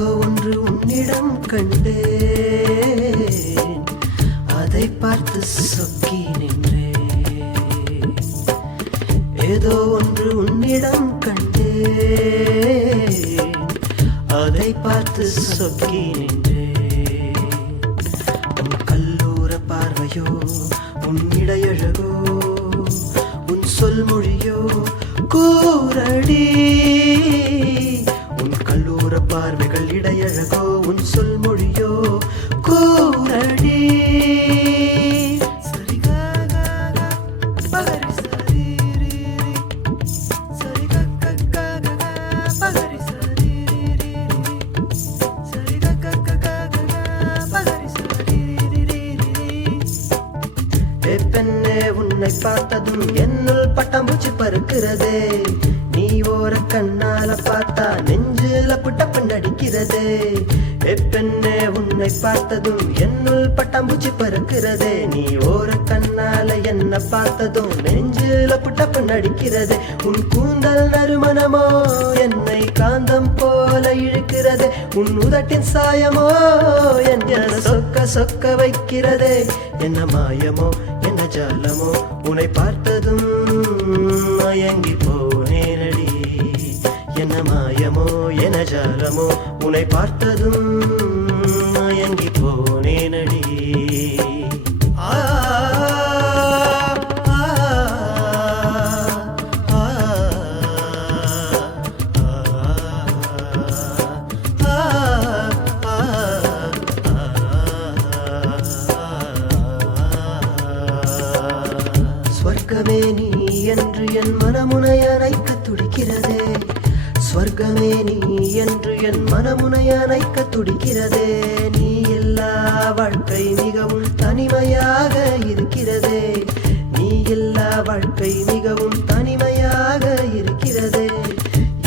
ஏதோ ஒன்று உன்னிடம் கண்டேன், அதை பார்த்து சொக்கி நின்றேன். ஏதோ ஒன்று உன்னிடம் கண்டேன், அதை பார்த்து சொக்கி நின்றேன். உன் கல்லூர பார்வையோ, உன் இடையழகோ, உன் சொல்மொழியோ கூரடி. உன் கல்லூர பார்வைகள் இடையழகோ, உன் சொல்மொழியோ கூரடி. பெண்ணே, உன்னை பார்த்ததும் என்னுள் பட்டாம்பூச்சி பறக்கிறதே. நீ ஓர கண்ணால பார்த்தா நெஞ்சில புட்டப்பன் அடிக்கிறதே. பெண்ணே, உன்னை பார்த்ததும் என்னுள் பட்டாம்பூச்சி பறக்கிறதே. நீ ஓர கண்ணால என்ன பார்த்ததும் நெஞ்சில புட்டப்பன் அடிக்கிறதே. உன் கூந்தல் நறுமணமோ என்னை காந்தம் போல இழுக்கிறதே. உன் உதட்டின் சாயமோ என் சொக்க சொக்க வைக்கிறதே. என்ன மாயமோ என்ன ஜாலமோ, உன்னை பார்த்ததும் மயங்கி போனேனடி. என்ன மாயமோ என்ன ஜாலமோ, உன்னை பார்த்ததும் மயங்கி போனேனடி. ஸ்வர்க்கமே நீ என்று என் மனமுனை அணைக்க துடிக்கிறதே. ஸ்வர்க்கமே நீ என்று என் மனமுனை அணைக்க துடிக்கிறதே. நீ எல்லா வாழ்க்கை மிகவும் தனிமையாக இருக்கிறதே. நீ எல்லா வாழ்க்கை மிகவும் தனிமையாக இருக்கிறதே.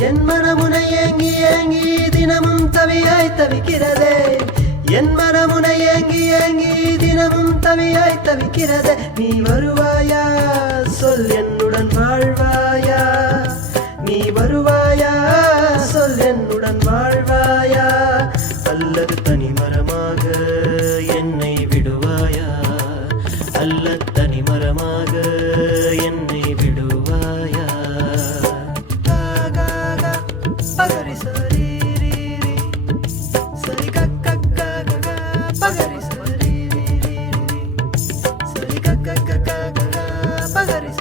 என் மனமுனை ஏங்கி ஏங்கி தினமும் தவியாய் தவிக்கிறதே. என் மனமுனை ஏங்கி ஏங்கி தினமும் தவியாய் தவிக்கிறதே. நீ வருவாயா சொல், என்னுடன் வாழ்வாயா? நீ வருவாயா சொல், என்னுடன் வாழ்வாயா? அல்லது தனிமரமாக என்னை விடுவாயா? அல்ல தனிமரமாக என்னை விடுவாயா? பகரி சரி சரி பகரி சரி சரி பகரி